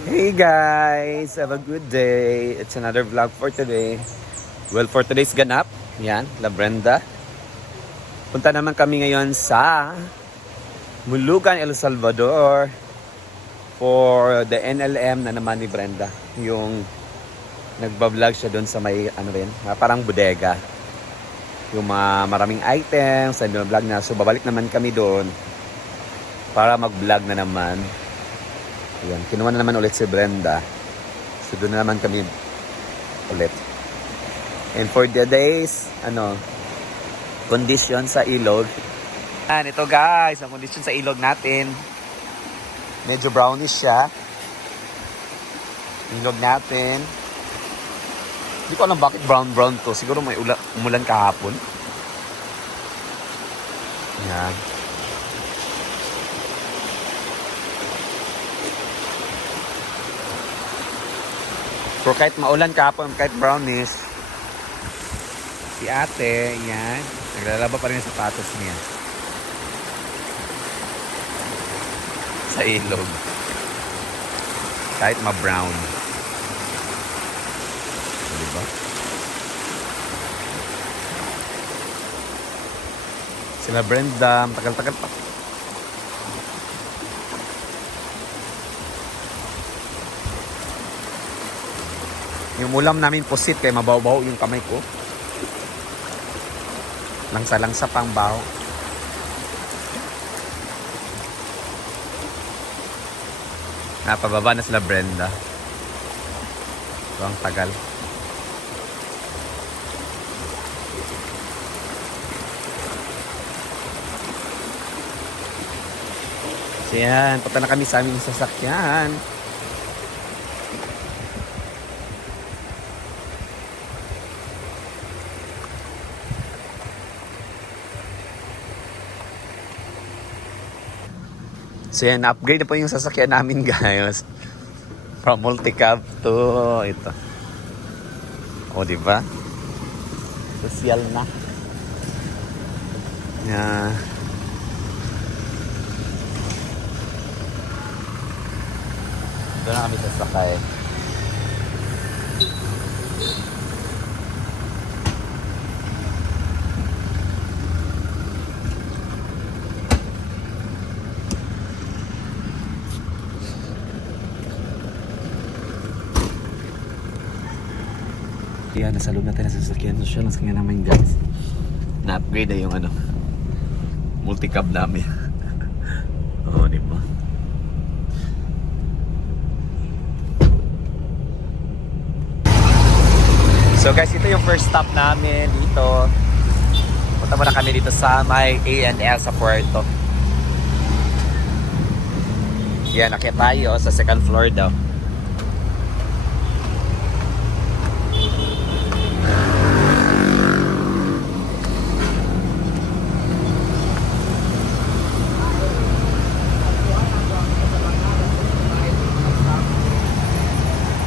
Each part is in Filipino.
Hey guys, have a good day. It's another vlog for today. Well, for today's ganap, yan, La Brenda. Punta naman kami ngayon sa Mulugan, El Salvador for the NLM na naman ni Brenda. Yung nagbablog siya doon sa may parang bodega. Yung maraming items, sa vlog na. So babalik naman kami doon para mag-vlog na naman. Yan, kinuha na naman ulit si Brenda. So doon na naman kami ulit. And for the days, condition sa ilog. And ito guys, ang condition sa ilog natin. Medyo brownish siya. Ilog natin. Hindi ko alam bakit brown to. Siguro may umulan kahapon. Yan. Pero kahit maulan kahapon, kahit brownish, si ate, yan, naglalaba pa rin yung sapatos niya. Sa ilog. Kahit ma-brown. Diba? Sila Brenda, tagal-tagal pa. Yung ulam namin pusit kaya mabaw-baw yung kamay ko. Langsa-langsa pang baho. Napababa na sila Brenda. Ito ang tagal. So yan, punta na kami sa aming sasakyan. So yan, upgrade na po yung sasakyan namin guys. From multi-cab to ito. O diba? Social na. Yeah. Doon na kami sasakay. Yan, nasa loob natin na sasakyan. So, siya lang sa namin guys. Na-upgrade na yung multi-cab namin. Oo, di ba? So guys, ito yung first stop namin dito. Punta muna kami dito sa may A&L sa Puerto. Yan, nakita tayo sa second floor daw.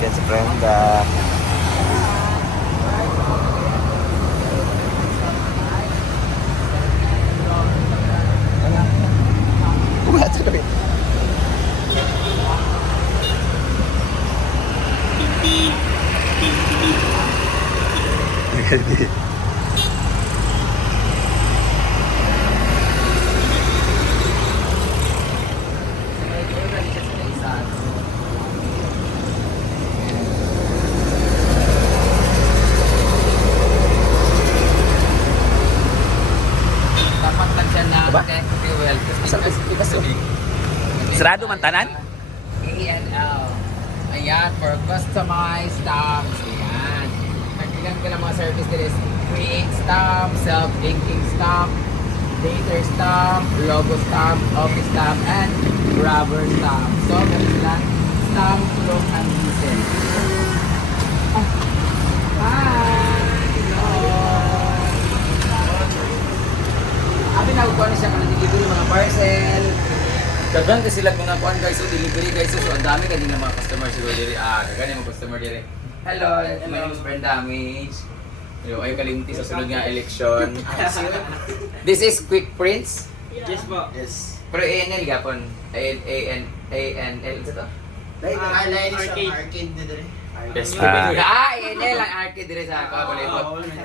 Yan si Brenda. Sarado man tanan? A&L. Ayan, for customized stamps. Ayan. Nagbilang ka ng mga service nila is create stamp, self-inking stamp, dater stamp, logo stamp, office stamp, and rubber stamp. So, ganun sila. Stamp, look, and diesel. Hi! Hello! Abi nakukuha na siya ka ng delivery mga parcel. Dagan kasi sila mga kuan guys, so delivery guys, so ang dami kasi ng mga customer siguro diri. Kagani mga customer diri. Hello, my name is Brenda Damage. Hello, ay kalimti sa sulod nga election. This is Quick Prints. Yes po. Yes. Pero ANL gapon. ANL ito. Arcade na dali. Yes, Ah. yun lang arcade dire sa ako.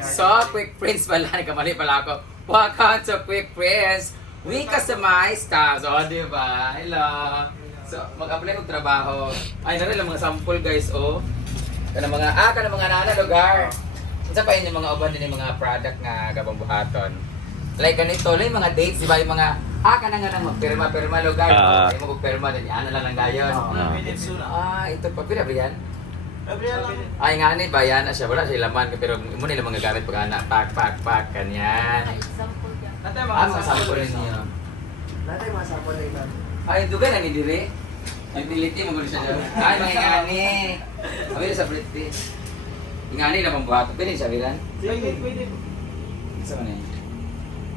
So, Quick Prints pala, nagkamali pala ako. Welcome to Quick Prints. We customize stuff. So, di ba? Hello. So, mag-apply kong trabaho. Ay, narin lang mga sample guys, oh. Kanang mga nana lugar. Isa pa yun yung mga uban din yung mga product nga gabang buhaton. Like ganito, like mga dates, di ba? Yung mga, kanang nga nang magpirma lugar. Yung magpirma din, ano lang gayon. Ito pa, pila ba yan? Ay nga ni bayan na siya, wala siya laman pero mo nila mga gamit pag anak pack kanyan. Mga sample niyo. Natay mga sample na ito. Ay dugan ang dire. Utility mo gulo siya daw. Ay mga ngani. Abi sa British. Ngani na pambuhat. Pwede siya bilan? Pwede. Isa man eh.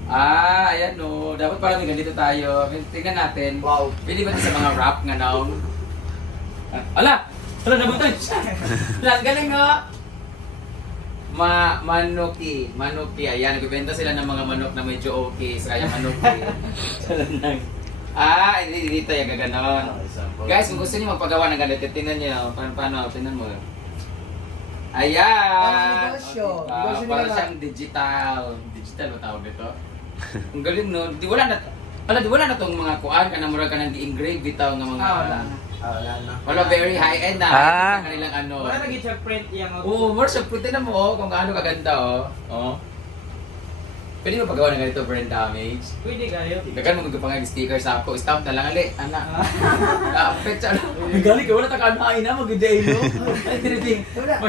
Ayan no. Dapat pala may ganito tayo. Tingnan natin. Wow. Pwede ba ito sa mga rap nga naong? Ala! Wala, nabutan siya. Lang, galing nga. Manuki. Ayan, nagbibenta sila ng mga manok na medyo okay. So, kaya manuki. Hindi tayo gaganon. Guys, kung gusto niyo magpagawa ng ganito, tingnan niyo. Paano? Tingnan mo. Ayan! Parang negosyo. Negosyo Para nila. siyang digital. Digital ba tawag nito? Ang galing no. Di wala na tong mga kuan ka na mura ka nang di-engrave bitaw nga mga Wala na. wala very high end na. Ah. Ito sa kanilang ano. Wala nag-check print yung Oo, more siya puti na mo kung gaano kaganda oh. Pwede mo pagawa ng ganito brain damage. Pwede kayo. Dagan mo magpangag sticker sa ako. Stamp na lang ali. Ana. Affect sa ano. Galing ka wala ta kaanain na mag-day no. Ay tiniting. Wala.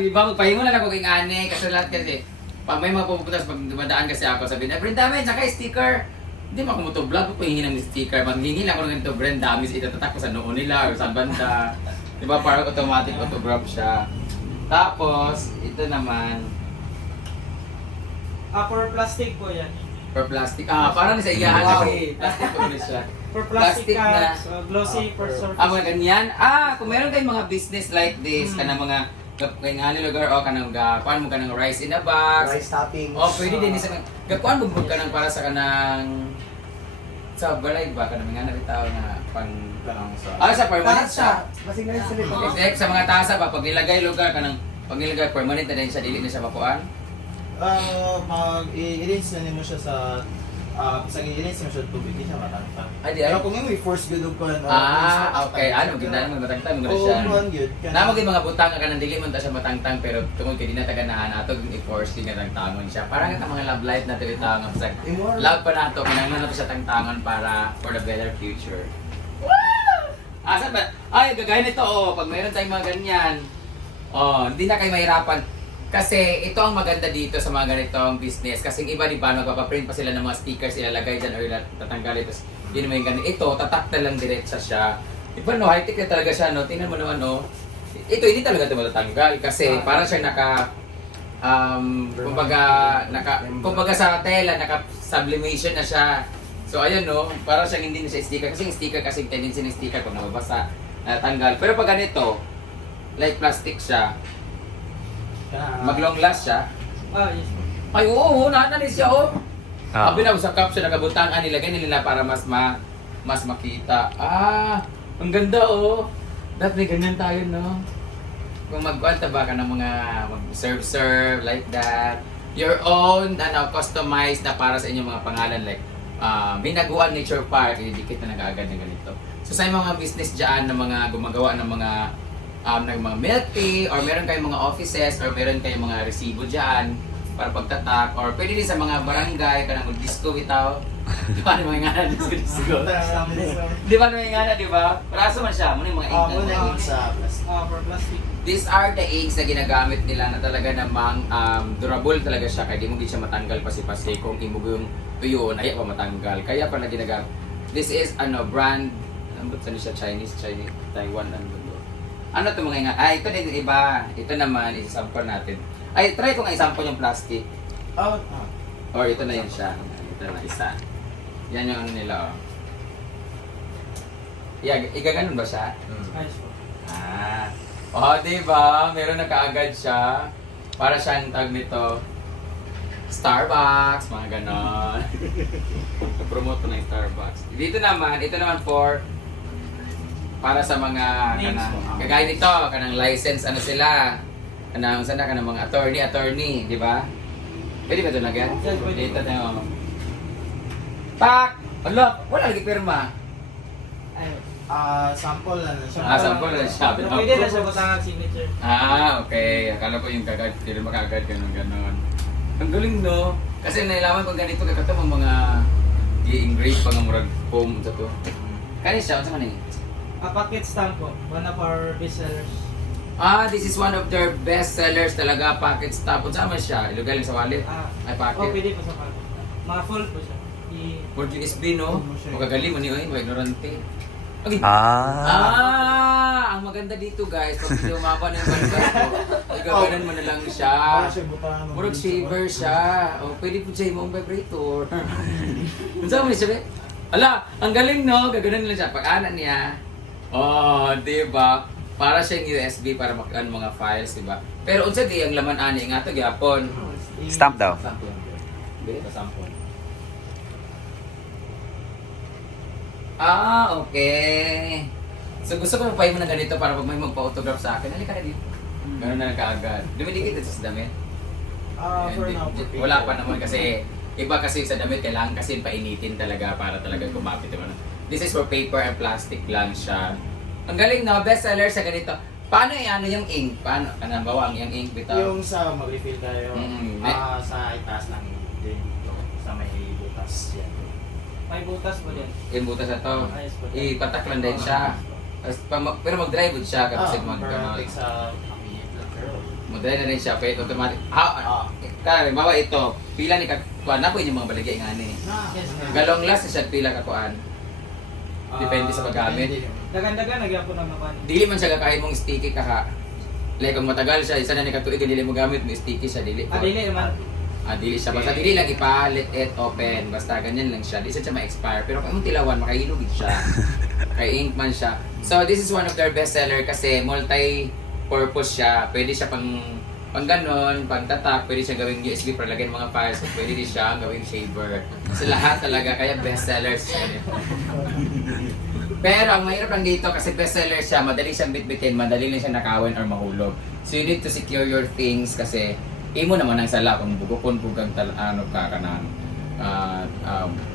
Di ba magpahingo na lang ko king ane kasi lahat kasi pag may mga pupunta pag dumadaan kasi ako sabi na brain damage saka sticker. Hindi mo ako motovlog, pahingi ng sticker. Maghingi lang ako ng ganito brand damage, itatatak ko sa noo nila or sa banda. Di ba parang automatic autograph siya. Tapos, ito naman, For plastic po yan. for plastic. Parang sa iyahan Wow. kasi plastic po na siya. For plastic, Plastic na. glossy for surface. Mga ganyan. Kung meron kayong mga business like this, kanang mga kay nga lugar o kanang kuan mo kanang rice in a box. Rice toppings. Pwede din sa gakuan mo kanang para sa kanang sa balay ba kanang mga nabitaw na pang sa permanent Taas siya. siya. Basig na yung silip. Exact sa mga tasa ba pag nilagay lugar kanang pag nilagay permanent na din siya dili na siya makuan. I-rinse na mo siya sa i-rinse mo siya tubig, hindi siya matangtang. Ay di Pero ay. kung yung may force good ko na Okay. Ano ginana mo matangtang mo na siya. Oo, good. Na maging mga butang ka kanang dili mo ta siya matangtang pero tungod kay di na taganaan ato i-force di na tangtangon siya. Parang ka mga love life na tilitang sa love pa nato kinahanglan nato siya tangtangon para for the better future. Asa ba? Ay gagaya nito pag mayroon tayong mga ganyan. Hindi na kayo mahirapan. Kasi ito ang maganda dito sa mga ganitong business. Kasi yung iba, di ba, nagpapaprint pa sila ng mga stickers, ilalagay dyan or tatanggalin. Tapos yun naman yung ganito. Ito, tatak na lang diretsa siya. Di ba, no, high-tech na talaga siya, no? Tingnan mo naman, no? Ito, hindi talaga ito matatanggal. Kasi parang siya kumbaga sa tela, naka-sublimation na siya. So, ayun, no? Parang siyang hindi na siya sticker. Kasi yung sticker, kasi yung tendency ng sticker, pag nababasa, natanggal. Pero pag ganito, like plastic siya, mag-long last siya. Yes. Ay, oo, naanalis siya, Ah. Sabi na sa cup siya, nakabutangan, nilagay nila para mas makita. Ang ganda, Dapat may ganyan tayo, no? Kung magkwanta ba ka ng mga mag-serve, like that. Your own, customized na para sa inyong mga pangalan, like, Binaguan Nature Park, ididikit na nag-agad ng ganito. So, sa mga business dyan na mga gumagawa ng mga milk tea, or meron kayong mga offices, or meron kayong mga resibo dyan para pagtatak, or pwede din sa mga barangay, kanang mag-disco bitaw. Di ba naman nga na disco? Di ba naman nga na, di ba? Paraso man siya, muna yung mga egg Muna na. yung sa plastic. For plastic. These are the eggs na ginagamit nila na talaga namang durable talaga siya, kaya di mo di siya matanggal pasi-pasi. Kung imog yung tuyo, ay pa matanggal. Kaya pala ginagamit. This is brand, ano siya, Chinese, Taiwan, ano to mga nga? Ito din yung iba. Ito naman, isasample natin. Ay, try ko nga isample yung plastic. Or ito na yun siya. Ito na isa. Yan yung ano nila, Igaganon ba siya? Nice po. Diba? Meron na kaagad siya. Para siyang tag nito. Starbucks, mga ganon. Promote ko na yung Starbucks. Ito naman for para sa mga Names kanang mo. kagaya nito, kanang license ano sila. Kanang sana kanang mga attorney, di ba? Pwede ba ito lagyan? Yes, pwede. Dito tayo. Pak! Wala, wala lagi pirma. Ayun. Sample lang na siya. Sample lang siya. Pero pwede na siya butangan signature. Okay. Akala ko yung kagad, pirma kagad, ganun. Ang galing, no? Kasi nailaman kung ganito kakatama mga i-engrave pa ng murag foam sa to. Kaya siya, ano sa kanina? Packet stamp po. One of our best sellers. This is one of their best sellers talaga, packet stop. Kung saan man siya? Ilagay lang sa wallet. Ay, packet. Pwede po sa packet. Mga full po siya. For USB, no? Magagaling mo ni Oy, mga ignorante. Okay. Ang maganda dito, guys, pag lumaba na yung balbas mo, igaganan mo na lang siya. Para siya butahan. Murag shaver siya. O, pwede po siya yung vibrator. Kung saan mo siya, ala, ang galing, no? Gaganan lang siya. Pag-anan niya, diba? Para siyang USB para makaan mga files, diba? Pero unsa di ang laman ani nga to gyapon. Stamp daw. Sample. Sample. Okay. So gusto ko magpahin mo na ganito para pag may magpa-autograph sa akin, halika na dito. Ganun na lang kaagad. Dumidikit ito sa damit. For And now, wala pa naman kasi, iba kasi sa damit, kailangan kasi painitin talaga para talaga kumapit. Diba? This is for paper and plastic lang siya. Ang galing, no? Best seller sa ganito. Paano ano yung ink? Paano? Ano ba ang ink bitaw? Yung sa mag-refill tayo, sa itaas lang din. Sa may butas yan. May butas po din. Yung butas na to. Ayos po. Ipatak lang din siya. Pero mag-drive would siya kasi Like sa minute lang. Pero, mag-drive na rin siya. Pwede automatic. Kaya, bawa ito. Pila ni kakuan na po yung mga baligay nga ni. Yes, Galong last na siya pila kakuan. Depende sa paggamit. Dagan-dagan, nagyan po ng napan. Dili man siya kakain mong sticky ka. Like kung matagal siya, isa na ni katuig dili mo gamit mo sticky siya dili. Dili naman. Dili siya basta dili lang ipalit it open basta ganyan lang siya. Di siya ma-expire pero kung imong tilawan makailugid siya. Kay ink man siya. So this is one of their best seller kasi multi-purpose siya. Pwede siya pang ganon, pang tatak, pwede siya gawing USB para lagyan mga files, pwede din siya gawing shaver. So lahat talaga kaya best sellers siya. Pero ang mahirap lang dito kasi bestseller siya, madali siyang bitbitin, madali lang siya nakawin or mahulog. So you need to secure your things kasi imo naman ang sala kung bugokon pugang ano ka kanang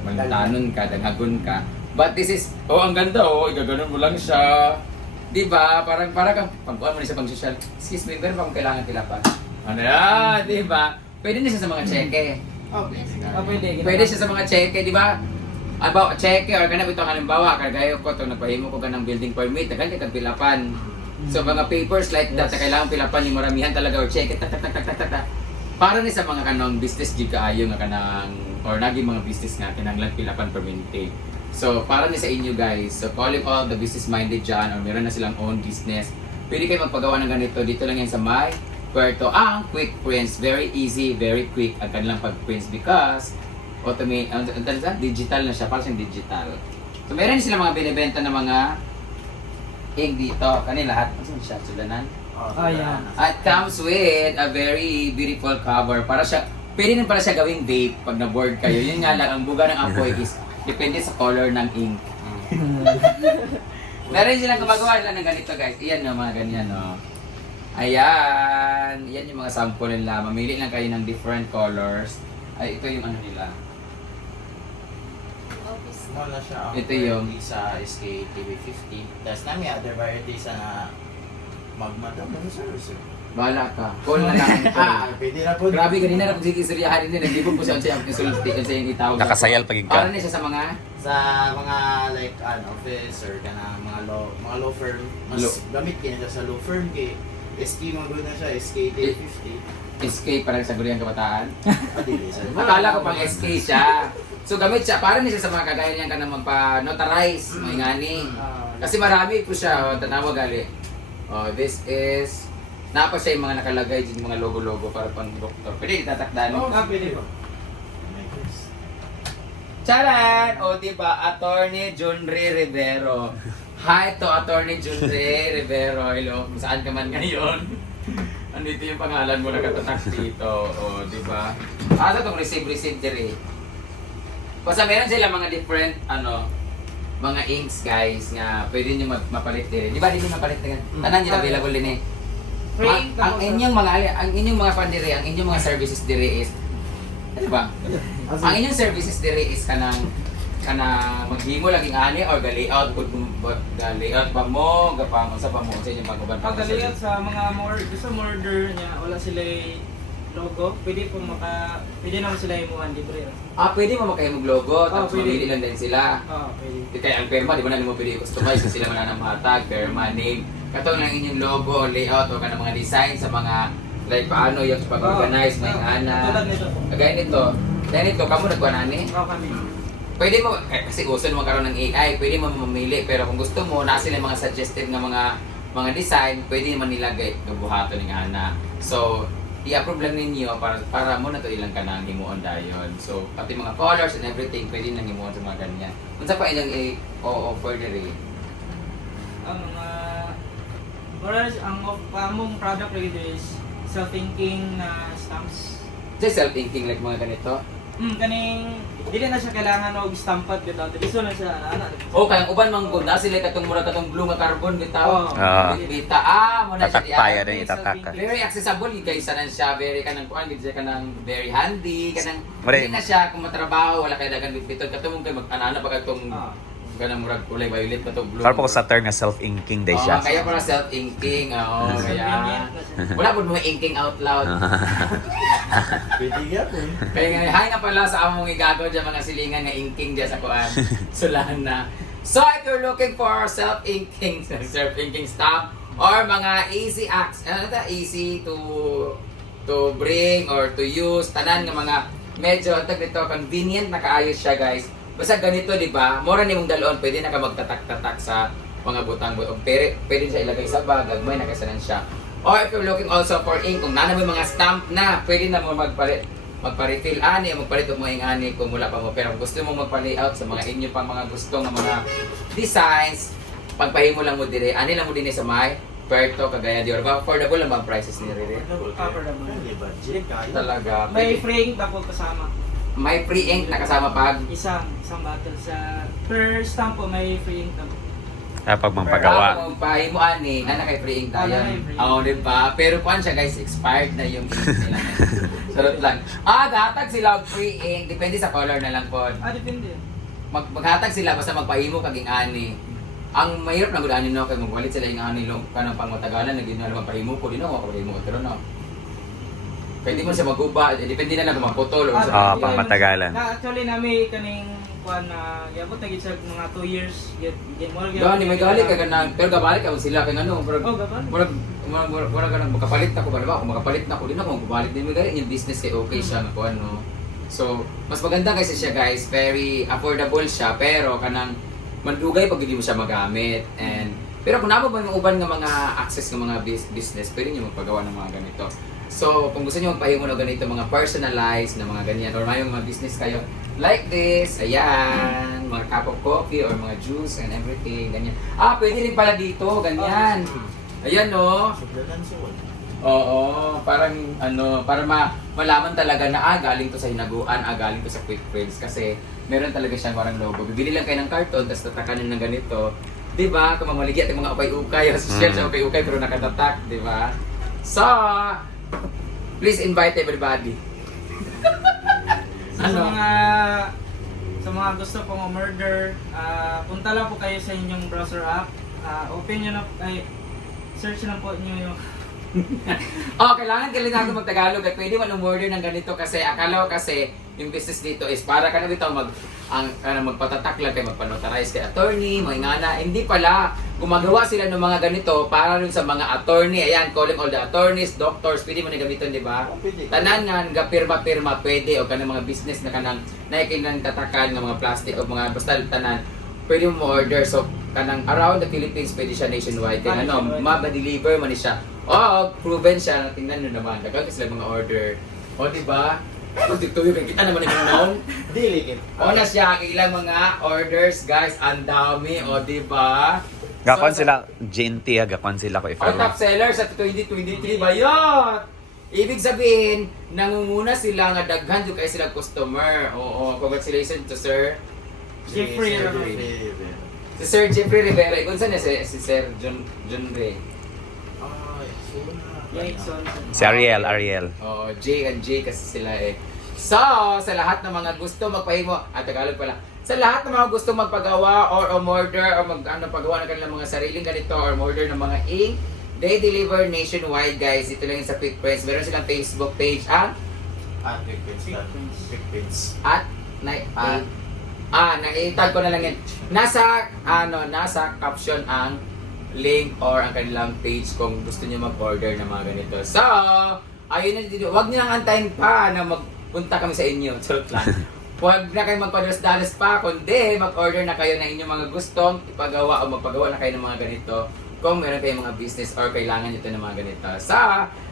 mantanon ka, daghagon ka. But this is, ang ganda igaganon mo lang siya. Di ba? Parang kang pagkuhan mo na siya pang social. Excuse me, pero pa kung kailangan tilapan. Ano yan? Di ba? Pwede na siya sa mga cheque. Pwede. Pwede siya sa mga cheque, di ba? About cheque or ganap ito halimbawa, kagayo ko itong nagpahimo ko ka ng building permit, tagal kang pilapan. So mga papers like that, kailangan pilapan ni maramihan talaga or cheque, tak. Para ni sa mga kanang business di kaayo nga kanang or naging mga business nga kinahanglan pilapan permanente. So para ni sa inyo guys, so calling all the business minded dyan or meron na silang own business, pwede kayo magpagawa ng ganito, dito lang yan sa may Puerto. Ang quick prints, very easy, very quick ang kanilang pag-prints because digital na siya, parang siyang digital. So meron sila mga binibenta na mga ink dito, kanila lahat. Ano siya? Sulanan? Yan. At comes with a very beautiful cover. Para siya, pwede din pala siya gawing vape pag na-board kayo. Yun nga lang, ang buga ng apoy is depende sa color ng ink. Meron silang gumagawa nila ng ganito guys. Iyan no, mga ganyan no. Ayan. Yan yung mga sample nila. Mamili lang kayo ng different colors. Ay, ito yung ano nila. Small na siya. Ito yung- sa SK TV50. Tapos namin other varieties na magma daw. Ano sir? Bahala ka. Call na lang. Pwede na po. Grabe, kanina na kung sige istoryahan din. Nag-ibog po siya ang insulti kasi yung itawag. Nakasayal pagig Para ka. na siya sa mga Sa mga like office or kana mga law firm. Mas gamit kinito sa law firm kay SK mga good na siya. SK TV50. SK parang sa Guriang Kabataan. Dili sa. Akala ko pang SK siya. So gamit siya, para niya sa mga kagaya niyan ka na magpa-notarize, may ngani. Kasi marami po siya, tanawa gali. This is, napa siya yung mga nakalagay yung mga logo-logo para pang doktor. Pwede itatakdan. Pwede po. Charan! Diba, Attorney Junri Rivero. Hi to Attorney Junri Rivero. Hello, kung saan ka man ngayon. Andito yung pangalan mo nakatatak dito. Diba? Asa itong receive diri. Basta meron sila mga different, mga inks guys nga pwede niyo mapalit din. Di ba din mapalit din? Tanan niyo available din eh. Free Ang inyong mga fan dire, ang inyong mga services dire is ano ba? Ang inyong services dire is kanang maghimo laging ani or ga-layout pud ga-layout pa mo, gapang sa pa mo sa inyong pag-uban. Pagdaliat sa mga gusto order niya, wala sila logo, pwede naman sila imuhan libre. Pwede mo makahimog logo, tapos pwede. mamili lang din sila. Pwede. Kaya ang perma, di ba na mo pwede customize kasi sila man ang hatag, perma, name. Katong lang inyong logo, layout, o kanang mga design sa mga like paano yung pag-organize, may ana. Tulad nito. Kaya nito, kamo nagkuha na ni. Kami. Pwede mo, kasi uso naman karoon ng AI, pwede mo mamili, pero kung gusto mo, nasa sila mga suggested na mga design, pwede naman nilagay gabuhato ng ana. So, i-approve lang ninyo para mo na to ilang kanang himuon dayon. So, pati mga colors and everything, pwede nang himuon sa mga ganyan. Unsa pa ilang i-offer dire? Ang whereas ang among product dito is self-inking na stamps. Just self-thinking like mga ganito. Kaning dili na siya kailangan og stampat bitaw. Diso na siya ana. O kayang uban man gud na sila katong mura katong blue nga carbon bitaw. Bita mo na siya. Tatakpaya din itataka. Very accessible guys sanan siya, very kanang kuan gid siya kanang very handy kanang Mare- hindi na siya kung matrabaho wala kay dagan bitbiton katong kay mag-anana pa katong kanang murag kulay violet na to blue. Para po sa term nga self-inking day siya. Kaya para self-inking, kaya wala po mga inking out loud. Pwede nga po. Kaya nga, hay nga pala sa among igagaw dyan mga silingan nga inking dyan sa kuan. Sulahan na. So if you're looking for self-inking stuff or mga easy acts, easy to bring or to use, tanan nga mga medyo tag dito convenient na kaayos siya guys. Basta ganito, di ba? Mura ni mong dalon, pwede na ka magtatak-tatak sa mga butang-butang. Pwede siya ilagay sa bag, may nakasanan siya. Or if you're looking also for ink, kung nana mo mga stamp na, pwede na mo magpa-refill ani, magpalit mo yung ani kung wala pa mo. Pero kung gusto mo magpa-layout sa mga inyo pang mga gusto ng mga designs, pagpahimo lang mo dire, ani lang mo din sa may Puerto, Cagayan de Oro. Affordable lang ba ang prices ni Riri? Affordable. Budget kayo. Talaga. May Pwede. free ink tapos kasama. May free ink na kasama pag Isang bottle sa per stamp po may free ink tapos. Pag mampagawa. Kung pahimo ani, na kay free ink tayo. Wala kay free ink. Oo, di ba? Pero kuan siya guys, expired na yung ink nila. Sarot lang. Gatag sila og free ink, depende sa color na lang po. Depende. Maghatag sila basta magpahimo kaging ani. Ang mahirap na gud ani no kay magwalit sila yung ani lo kanang pangmatagalan na ginala magpahimo ko din ako pahimo ko pero no. Pwede mo siya maguba, depende na lang kung maputol or sa. Pangmatagalan. Actually nami kaning kuan na yabot na gid sa mga 2 years get mo Gani may gali ka ganang pero gabalik ka sila kay ano murag gabalik. murag kanang makapalit na ko ba kung makapalit na ko din ako magpalit din may gali yung business kay okay siya nga kuan no. So mas maganda kasi siya guys, very affordable siya pero kanang mandugay pag hindi mo siya magamit and pero kung namo ba yung uban nga mga access ng mga business pwede niyo magpagawa ng mga ganito. So, kung gusto niyo magpahimo ng ganito, mga personalized na mga ganyan, or may mga business kayo, like this, ayan, mga cup of coffee, or mga juice and everything, ganyan. Pwede rin pala dito, ganyan. Ayan, no? Sobrahan siya. Oo, parang, para malaman talaga na, galing to sa hinaguan, galing to sa Quick Friends, kasi meron talaga siyang parang logo. Bibili lang kayo ng karton, tapos tatakanin ng ganito. Diba? Kung mamaligyan yung mga ukay-ukay, social siya ukay-ukay, pero nakatatak, diba? So, please invite everybody. Sa mga gusto pong murder, punta lang po kayo sa inyong browser app. Open nyo na, search na po nyo yung Kailangan natin mag-Tagalog at pwede man umorder ng ganito kasi akala ko kasi yung business dito is para ka na bitaw magpatatak lang kayo, magpanotarize kay attorney, mga ingana. Hindi pala, gumagawa sila ng mga ganito para rin sa mga attorney. Ayan, calling all the attorneys, doctors, pwede mo na gamitin, di ba? Tanan nga, pirma-pirma, pwede o kanang mga business na kanang naikinang tatakan ng mga plastic o mga basta tanan. Pwede mo order. So, kanang around the Philippines, pwede siya nationwide. Kaya ma-deliver man siya. Proven siya. Tingnan nyo naman. Dagal sila mga order. Di ba? Dito yung kita naman yung noon. Dili kit. Na siya ang ilang mga orders, guys. Ang dami. Di ba? Gakon sila, GNT gakon sila ko if Top seller sa 2023 ba yun? Ibig sabihin, nangunguna sila nga daghan yung kayo sila customer. Oo, congratulations to sir. Jeffrey. Si Sir Jeffrey Rivera. Kung saan na si Sir John Ray? Ay, so na. Jackson. Si Ariel. Oh, J and J kasi sila eh. So, sa lahat ng mga gusto magpahimo, Tagalog pala. Sa lahat ng mga gusto magpagawa or umorder or pagawa ng kanilang mga sariling ganito or umorder ng mga ink, they deliver nationwide, guys. Ito lang yung sa Quick Prints. Meron silang Facebook page ang Quick Prints. at naitag ko na lang yan. Nasa caption ang link or ang kanilang page kung gusto niyo mag-order ng mga ganito. So, ayun na dito. Huwag niyo nang antayin pa na magpunta kami sa inyo. Charot lang. Huwag na kayo magpadalas-dalas pa, kundi mag-order na kayo ng inyong mga gustong ipagawa o magpagawa na kayo ng mga ganito kung meron kayong mga business or kailangan nyo ito ng mga ganito. So,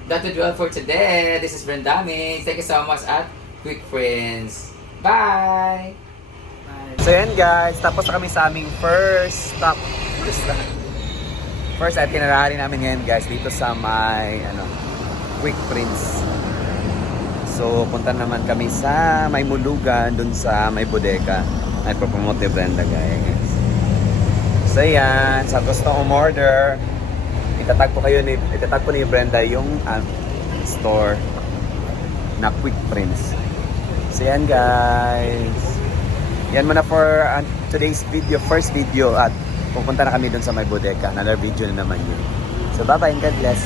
that would well for today. This is Brenda Mix. Thank you so much at Quick Friends. Bye! So yan guys, tapos na kami sa aming first itinerary namin ngayon guys dito sa Quick Prints. So punta naman kami sa may Mulugan, dun sa may bodega. Ay promote ni Brenda guys. So yan, sa gusto umorder, itatag po ni Brenda yung store na Quick Prints. So yan guys. Yan muna for today's video, first video, at pupunta na kami dun sa may bodega. Another video na naman yun. So bye bye and God bless.